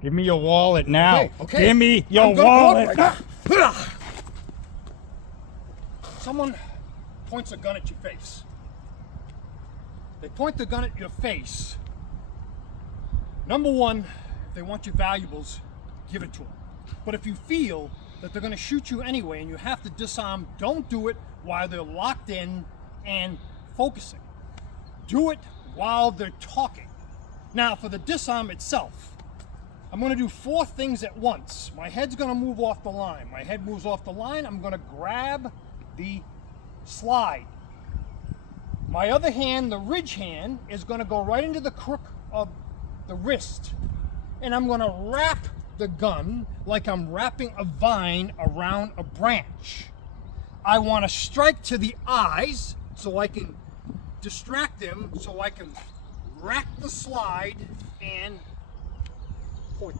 Give me your wallet now. Okay, okay. Give me your I'm gonna wallet. cooperate. Someone points a gun at your face. They point the gun at your face. Number one, if they want your valuables, give it to them. But if you feel that they're going to shoot you anyway and you have to disarm, don't do it while they're locked in and focusing. Do it while they're talking. Now, for the disarm itself, I'm going to do 4 things at once. My head's going to move off the line. My head moves off the line. I'm going to grab the slide. My other hand, the ridge hand, is going to go right into the crook of the wrist. And I'm going to wrap the gun like I'm wrapping a vine around a branch. I want to strike to the eyes so I can distract them, so I can rack the slide and point.